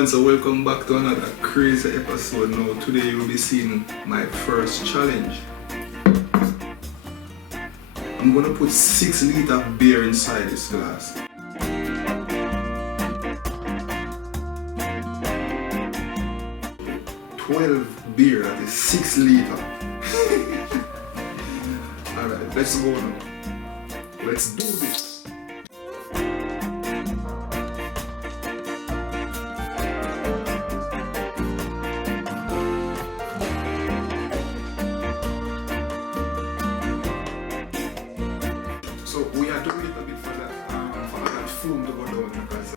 And so welcome back to another crazy episode. Now today you'll be seeing my first challenge. I'm gonna put 6 liters of beer inside this glass. Beer, that is 6 liters. Alright, let's go now. Let's do this. So we have to wait a bit for that foam to go down because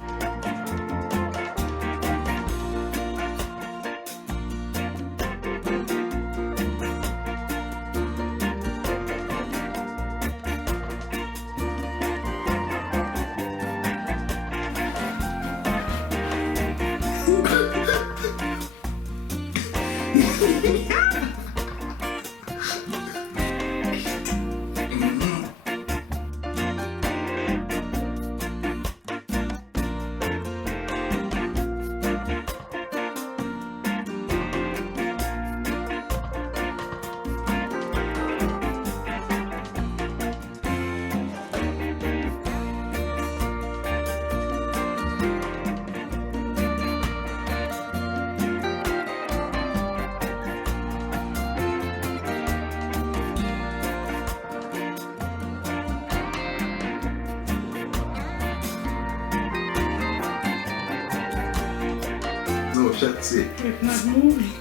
that's it. It's not moving.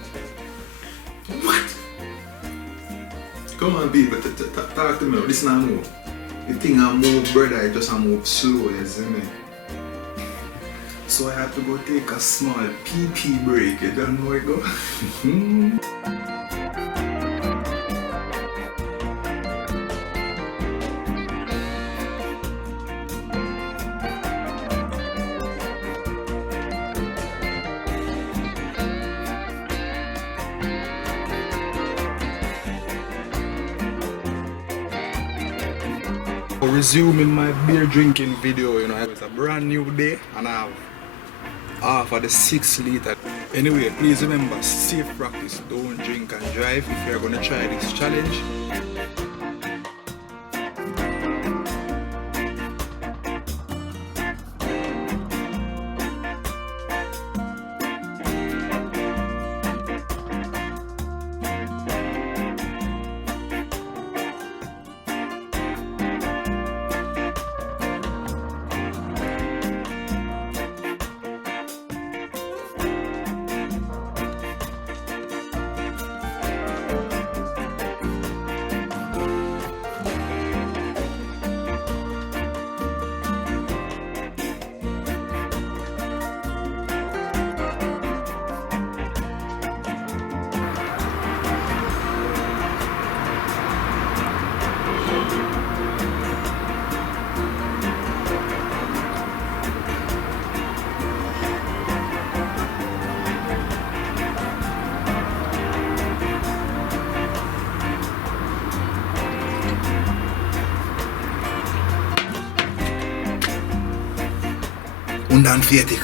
What? Come on, people, talk to me now. This not move. The thing I move, brother, it just move slow, you see me? So I have to go take a small pee break. You don't know where it go? Resuming my beer drinking video, you know, it's a brand new day and I have half of the 6 liters. Anyway, please remember, safe practice, don't drink and drive if you're gonna try this challenge. Und dann fertig.